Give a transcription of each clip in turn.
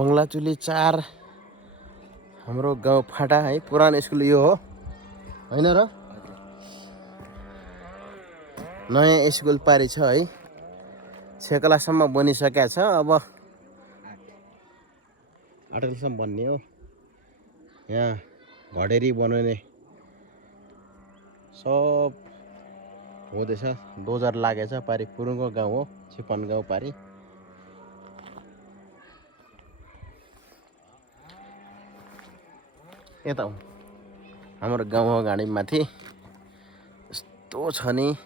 बङ्गलाचुली 4 हाम्रो गाउँ फाटा है। पुरानो स्कुल यो हो हैन र? नयाँ स्कुल पारी छ है। 6 क्लाससम्म बनिसकेको छ। अब 8 क्लाससम्म बन्ने हो। यहाँ घडेरी बनाउने सब हुँदैछ। दोजार लागेछ। पारी पुरुङको गाउँ हो, छिपन गाउँ पारी। यता हो हाम्रो गाउँ हो गाडी माथि। यस्तो छ नि।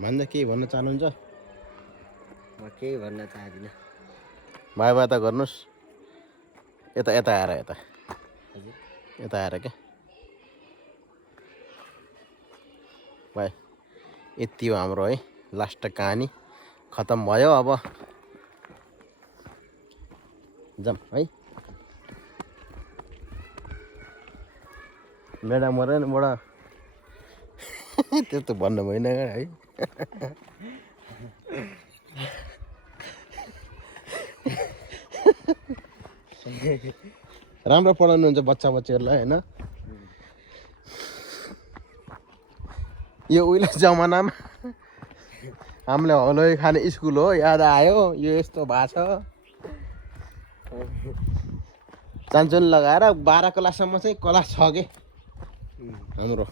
भन्दा केही भन्न चाहनुहुन्छ? म केही भन्न चाहदिन। बाई बाई त गर्नुस्। यता यता आएर यता हजुर यता आएर के बाई। यति हो हाम्रो है लास्ट कहानी खतम भयो। अब जाम है। मेडा मरेन बडा त्यस्तो भन्नु भएन है। राम्रो पढाउनुहुन्छ बच्चा बच्चीहरूलाई हैन? यो उहिले जमानामा हामीले हलोई खाने स्कुल हो, याद आयो। यो यस्तो भएको छ। चान्चुन लगाएर 12 क्लाससम्म चाहिँ क्लास छ के हाम्रो।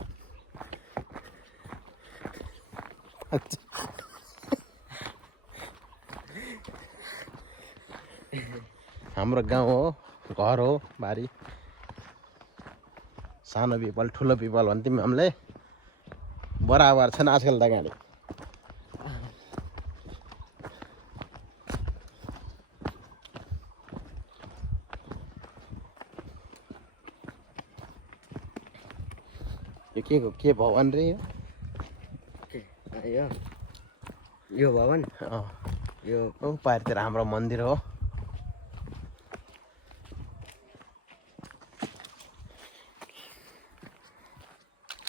हाम्रो गाउँ हो, घर हो, बारी। सानो पिपल ठुलो पिपल भन्थ्यौँ हामीले। बराबर छन् आजकल त गाडी। यो के भवन रे यो? यो भवन अँ यो पारितिर हाम्रो मन्दिर हो।